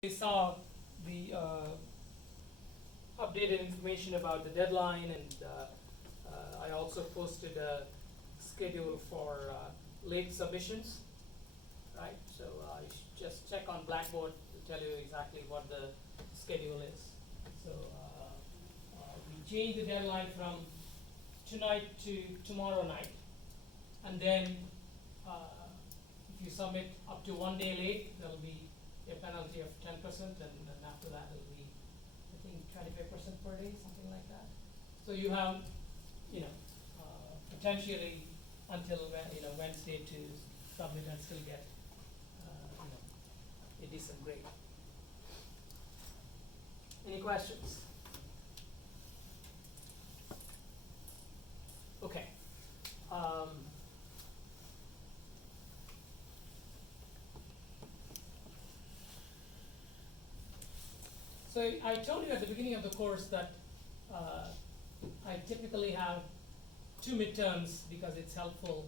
We saw the updated information about the deadline, and I also posted a schedule for late submissions, right? So you should just check on Blackboard to tell you exactly what the schedule is. So we changed the deadline from tonight to tomorrow night, and then if you submit up to 1 day late, there will be a penalty of 10%, and after that it will be, I think, 25% per day, something like that. So you have, potentially until Wednesday to submit and still get, a decent grade. Any questions? Okay. So I told you at the beginning of the course that I typically have 2 midterms because it's helpful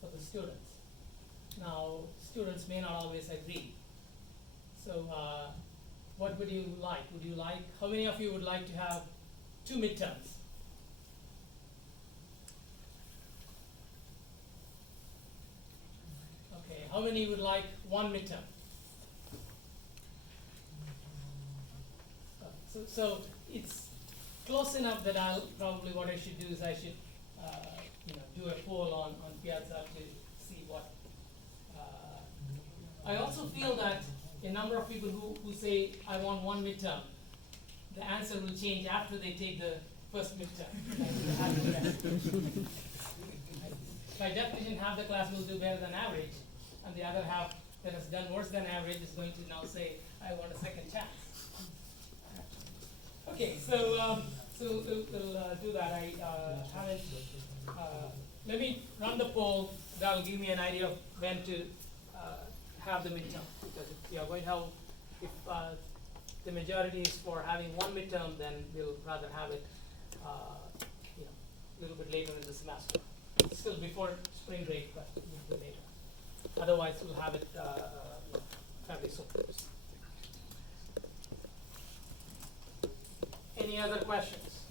for the students. Now, students may not always agree. So what would you like? How many of you would like to have 2 midterms? Okay, how many would like 1 midterm? So it's close enough that what I should do is I should do a poll on Piazza to see what. I also feel that a number of people who say I want 1 midterm, the answer will change after they take the first midterm. By definition, half the class will do better than average, and the other half that has done worse than average is going to now say I want a second chance. Okay, so we'll do that. I haven't. Let me run the poll. That'll give me an idea of when to have the midterm. Because if you are going to have, if the majority is for having 1 midterm, then we'll rather have it, a little bit later in the semester. Still before spring break, but a little bit later. Otherwise, we'll have it fairly soon. Any other questions?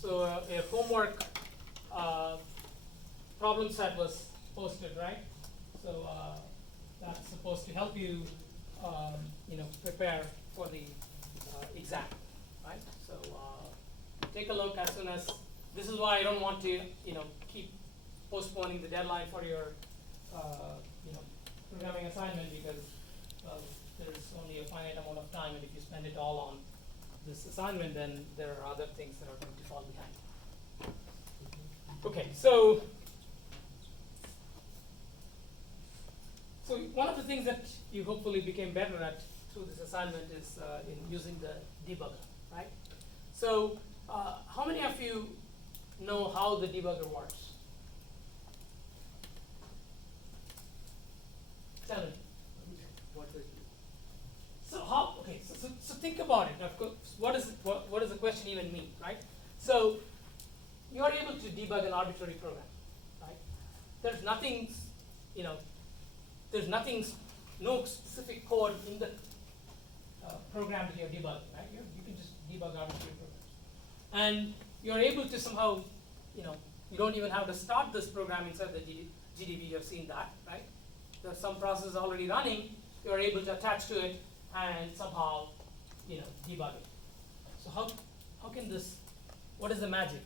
So a homework problem set was posted, right? So that's supposed to help you, prepare for the exam, right? So take a look as soon as. This is why I don't want to, keep postponing the deadline for your, programming assignment, because there's only a finite amount of time, and if you spend it all on this assignment, then there are other things that are going to fall behind. Okay, so one of the things that you hopefully became better at through this assignment is in using the debugger, right? So how many of you know how the debugger works? Tell me. So think about it. Of course, what does the question even mean, right? So you are able to debug an arbitrary program, right? There's nothing, no specific code in the program that you're debugging, right? You can just debug arbitrary programs, and you're able to somehow, you don't even have to start this program inside the GDB. You've seen that, right? There's some process already running. You're able to attach to it and somehow, debug it. So how can this? What is the magic?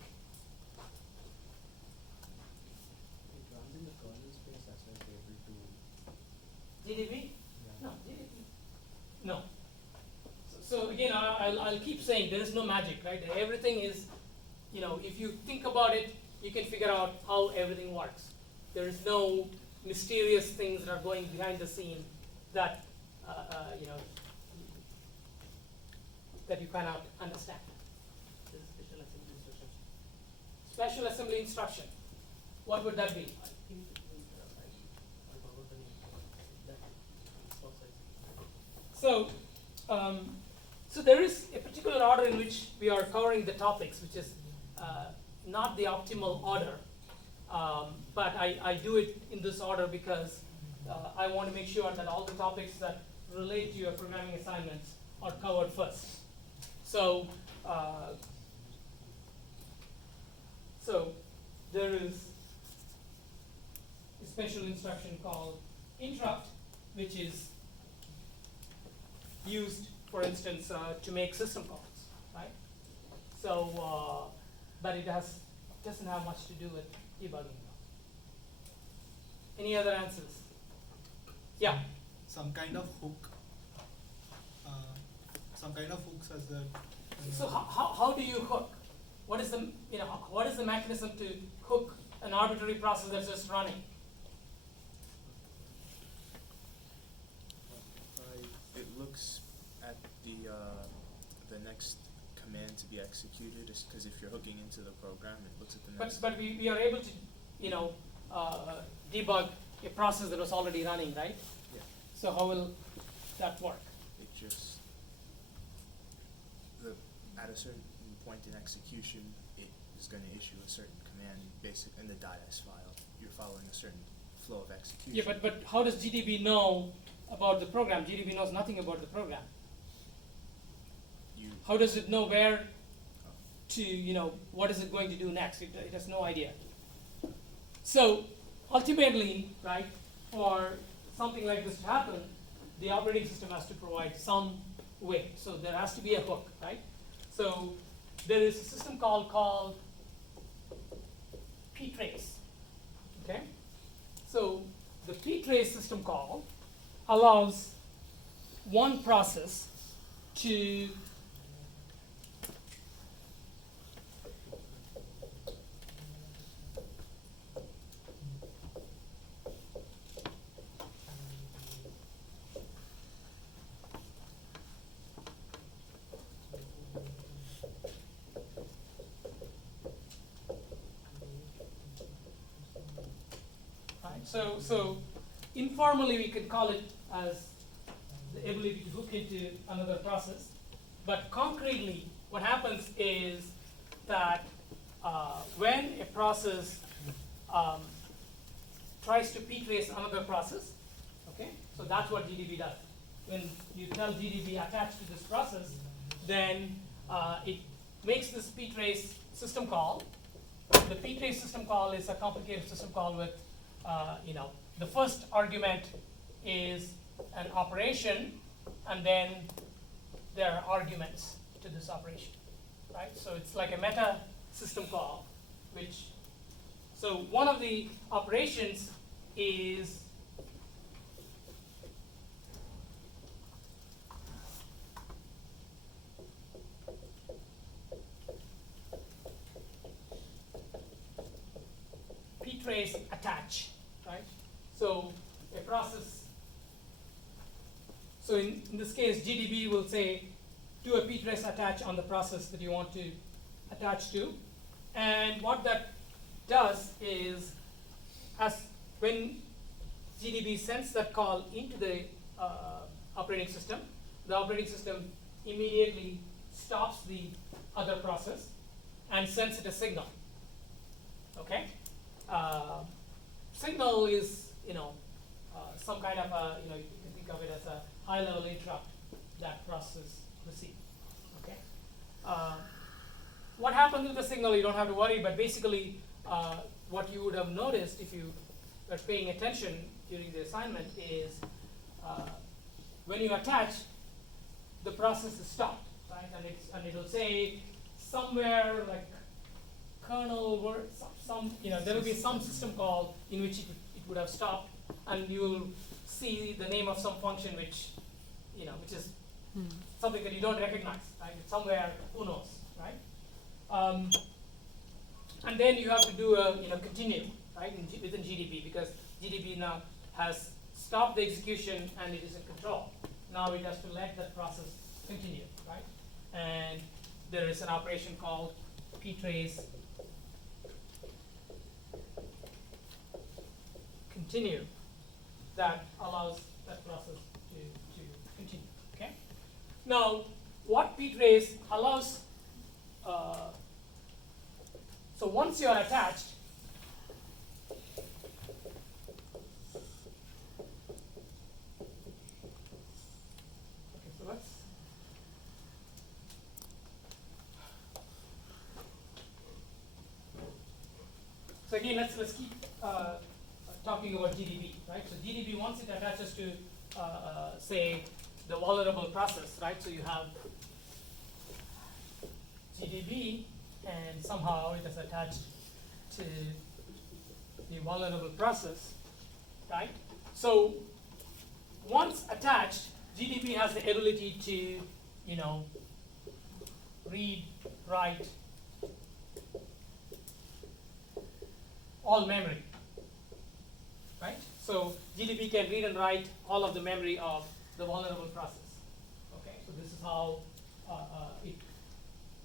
It runs in the kernel space, that's why it's able to. GDB? Yeah. No, GDB. No. So again, I'll keep saying there is no magic, right? Everything is, if you think about it, you can figure out how everything works. There is no mysterious things that are going behind the scene that that you cannot understand. This is special assembly instructions. Special assembly instruction. What would that be? I think I forgot the name. That So, so there is a particular order in which we are covering the topics, which is not the optimal order, but I do it in this order because I want to make sure that all the topics that relate to your programming assignments are covered first. So, so there is a special instruction called interrupt, which is used, for instance, to make system calls, right? So, but it doesn't have much to do with debugging. Any other answers? Yeah. Some kind of hook. Some kind of hooks as the. So how do you hook? What is the what is the mechanism to hook an arbitrary process that's just running? It looks at the next command to be executed, because if you're hooking into the program, it looks at the next. But we are able to debug a process that was already running, right? Yeah. So how will that work? It just at a certain point in execution, it is going to issue a certain command in the .s file. You're following a certain flow of execution. Yeah, but how does GDB know about the program? GDB knows nothing about the program. How does it know where to, what is it going to do next? It has no idea. So ultimately, right, for something like this to happen, the operating system has to provide some way. So there has to be a hook, right? So there is a system call called ptrace, okay? So the ptrace system call allows one process to So informally we could call it as the ability to hook into another process, but concretely what happens is that when a process tries to ptrace another process, okay, so that's what GDB does. When you tell GDB attached to this process, then it makes this ptrace system call. The ptrace system call is a complicated system call with the first argument is an operation, and then there are arguments to this operation, right? So it's like a meta system call, so one of the operations is ptrace attach, right? So a process, so in this case, GDB will say, do a ptrace attach on the process that you want to attach to. And what that does is, when GDB sends that call into the operating system, the operating system immediately stops the other process and sends it a signal, okay? Signal is, some kind of a, you can think of it as a high-level interrupt that process receives. Okay. What happens with the signal? You don't have to worry, but basically, what you would have noticed if you were paying attention during the assignment is when you attach, the process is stopped, right? And it'll say somewhere like kernel word, there will be some system call in which it would have stopped, and you will see the name of some function which is something that you don't recognize, right? It's somewhere, who knows, right? And then you have to do a continue, right, within GDB, because GDB now has stopped the execution and it is in control. Now it has to let that process continue, right? And there is an operation called ptrace continue that allows that process to continue. Okay. Now, what ptrace allows? So once you are attached, So again, let's keep talking about GDB, right? So GDB, once it attaches to say the vulnerable process, right? So you have GDB, and somehow it is attached to the vulnerable process, right? So once attached, GDB has the ability to, you know, read, write all memory, right? So GDB can read and write all of the memory of the vulnerable process. Okay, so this is how it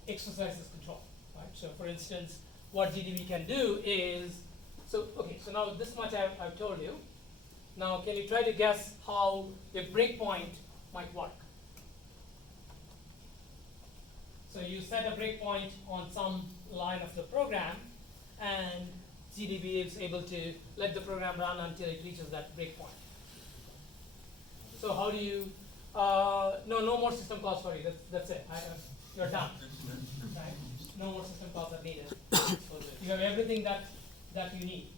exercises control, right? So for instance, what GDB can do is, so now this much I've told you. Now can you try to guess how a breakpoint might work? So you set a breakpoint on some line of the program, and GDB is able to let the program run until it reaches that breakpoint. So how do you, no more system calls for you, that's it, you're done, right? No more system calls are needed. You have everything that you need.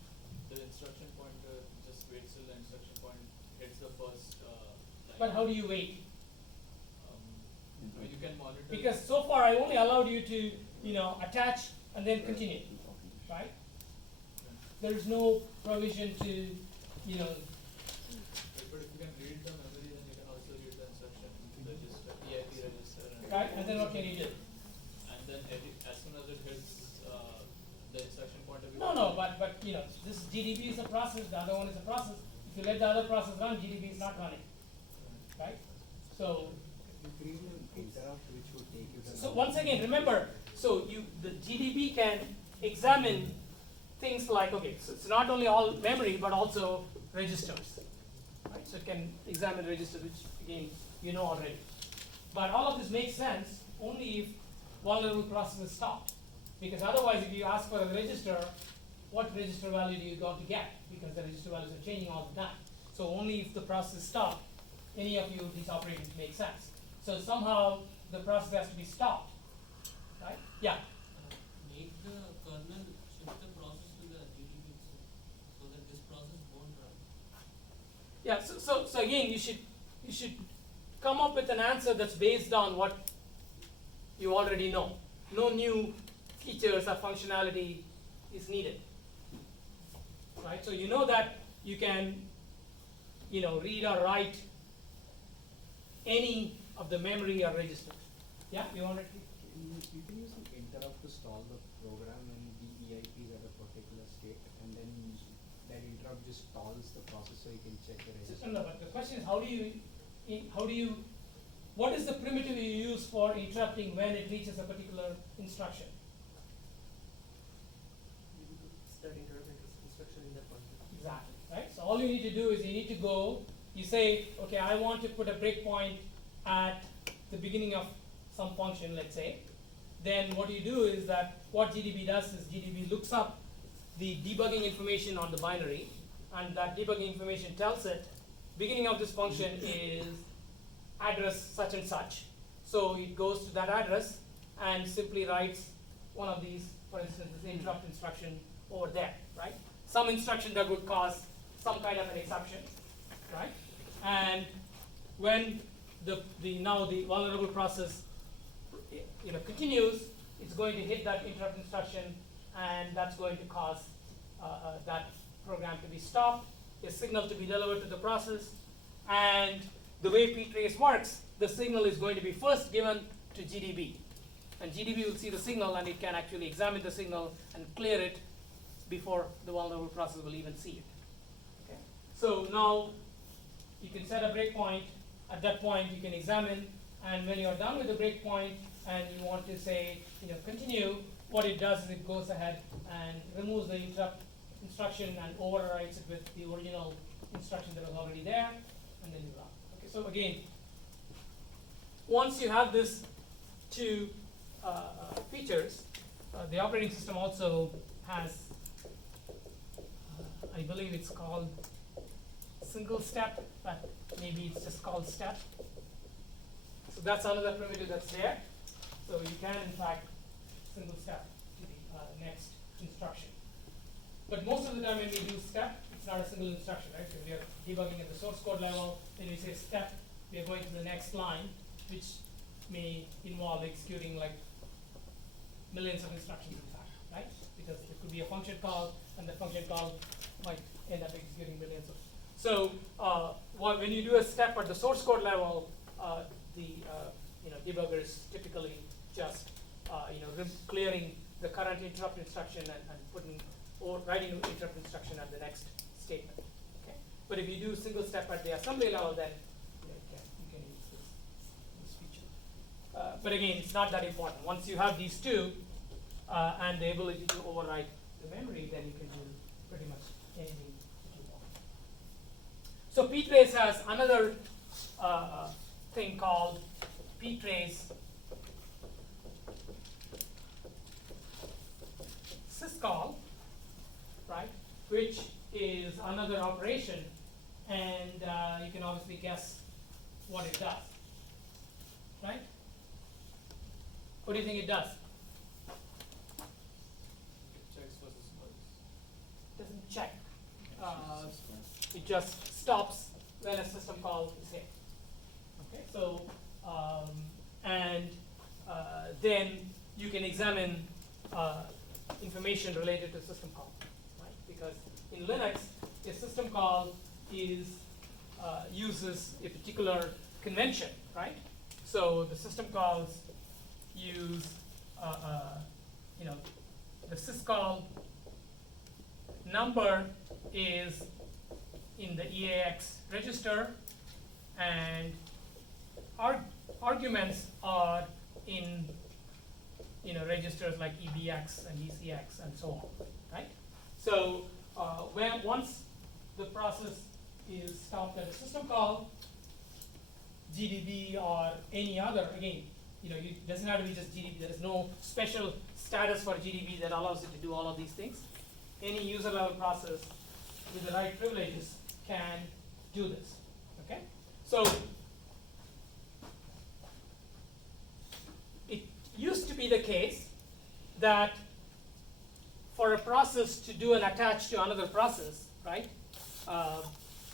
The instruction pointer just waits till the instruction point hits the first line. But how do you wait? You can monitor. Because so far I only allowed you to, you know, attach and then continue, right? There is no provision to, you know, But if you can read the memory, then you can also read the instruction register, EIP register. right? And then what can you do? And then as soon as it hits the instruction pointer. No, but you know, this GDB is a process, the other one is a process. If you let the other process run, GDB is not running, right? So, You create an interrupt which would take you to. so once again, remember, so the GDB can examine things like, okay, so it's not only all memory, but also registers, right? So it can examine registers, which again, you know already. But all of this makes sense only if vulnerable process is stopped. Because otherwise, if you ask for a register, what register value do you got to get? Because the register values are changing all the time. So only if the process is stopped, any of these operations make sense. So somehow the process has to be stopped, right? Yeah. Make the kernel shift the process to the GDB itself, so that this process won't run. Yeah, so again, you should come up with an answer that's based on what you already know. No new features or functionality is needed, right? So you know that you can, you know, read or write any of the memory or registers. Yeah, you want it? You can use an interrupt to stall the program when the EIP is at a particular state, and then that interrupt just stalls the process so you can check the register. No, but the question is, what is the primitive you use for interrupting when it reaches a particular instruction? That interrupt instruction in that one. Exactly, right? So all you need to do is you need to go, you say, okay, I want to put a breakpoint at the beginning of some function, let's say. Then what you do is that what GDB does is GDB looks up the debugging information on the binary, and that debugging information tells it beginning of this function is address such and such. So it goes to that address and simply writes one of these, for instance, this interrupt instruction over there, right? Some instruction that would cause some kind of an exception, right? And when the vulnerable process, you know, continues, it's going to hit that interrupt instruction, and that's going to cause that program to be stopped, a signal to be delivered to the process, and the way ptrace works, the signal is going to be first given to GDB, and GDB will see the signal, and it can actually examine the signal and clear it before the vulnerable process will even see it. Okay. So now you can set a breakpoint. At that point, you can examine, and when you're done with the breakpoint and you want to say, you know, continue, what it does is it goes ahead and removes the interrupt instruction and overrides it with the original instruction that was already there, and then you run. Okay, so again, once you have this two features, the operating system also has, I believe it's called single step, but maybe it's just called step. So that's another primitive that's there. So you can, in fact, single step to the next instruction. But most of the time when we do step, it's not a single instruction, right? So we are debugging at the source code level, then we say step, we are going to the next line, which may involve executing like millions of instructions in fact, right? Because it could be a function call, and the function call might end up executing millions of. So when you do a step at the source code level, the debuggers typically just clearing the current interrupt instruction and putting or writing an interrupt instruction at the next statement. Okay. But if you do single step at the assembly level, then you can use this feature. But again, it's not that important. Once you have these two and the ability to overwrite the memory, then you can do pretty much anything you want. So ptrace has another thing called ptrace syscall, right, which is another operation, and you can obviously guess what it does, right? What do you think it does? Checks for systems. It doesn't check. It just stops when a system call is hit. Okay, so then you can examine information related to system call, right? Because in Linux, a system call is uses a particular convention, right? So the system calls use the syscall number is in the EAX register, and arguments are in registers like EBX and ECX and so on, right? So once the process is stopped at a system call, GDB or any other, again, it doesn't have to be just GDB. There is no special status for GDB that allows it to do all of these things. Any user level process with the right privileges can do this. Okay, so it used to be the case that for a process to do an attach to another process, right?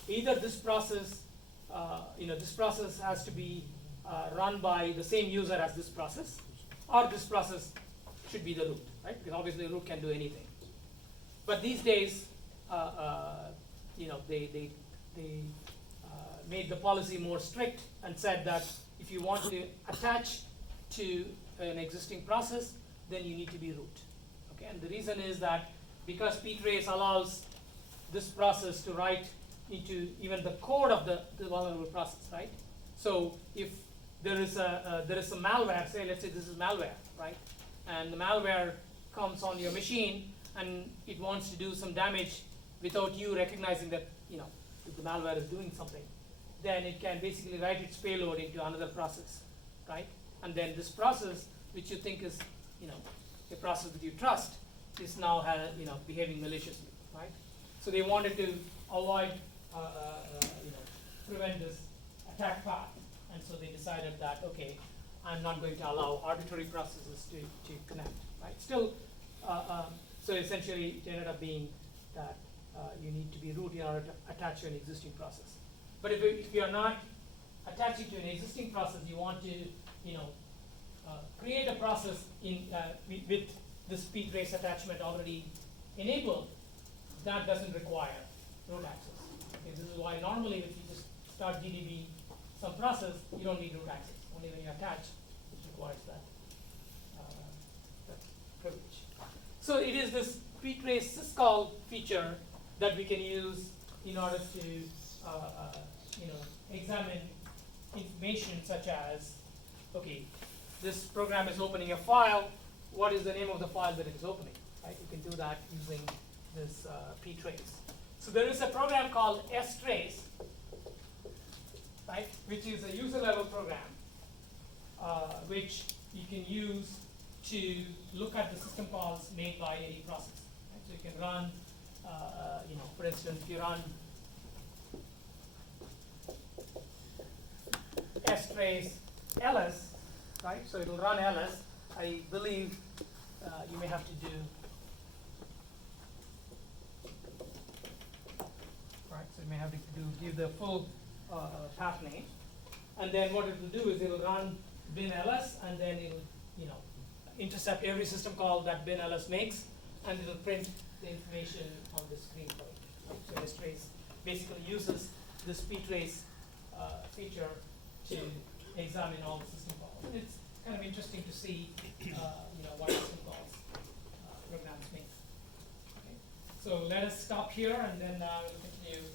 Either this process, this process has to be run by the same user as this process, or this process should be the root, right? Because obviously root can do anything. But these days, they made the policy more strict and said that if you want to attach to an existing process, then you need to be root. Okay, and the reason is that because ptrace allows this process to write into even the code of the vulnerable process, right? So if there is a malware, say let's say this is malware, right? And the malware comes on your machine and it wants to do some damage without you recognizing that if the malware is doing something, then it can basically write its payload into another process, right? And then this process, which you think is a process that you trust, is now behaving maliciously, right? So they wanted to avoid prevent this attack path, and so they decided that okay, I'm not going to allow arbitrary processes to connect, right? Still, so essentially it ended up being that you need to be root in order to attach to an existing process. But if you are not attaching to an existing process, you want to create a process with this ptrace attachment already enabled, that doesn't require root access. Okay, this is why normally if you just start GDB some process, you don't need root access. Only when you attach, it requires that privilege. So it is this ptrace syscall feature that we can use in order to examine information such as, okay, this program is opening a file. What is the name of the file that it is opening? Right? You can do that using this ptrace. So there is a program called strace, right, which is a user level program, which you can use to look at the system calls made by any process. Right? So you can run, for instance, if you run strace ls, right? So it will run ls. I believe you may have to do have to give the full path name. And then what it will do is it will run binls, and then it will, you know, intercept every system call that binls makes, and it will print the information on the screen for it. Right? So strace basically uses this ptrace feature to examine all the system calls. And it's kind of interesting to see, you know, what system calls programs make. Okay. So let us stop here, and then we'll continue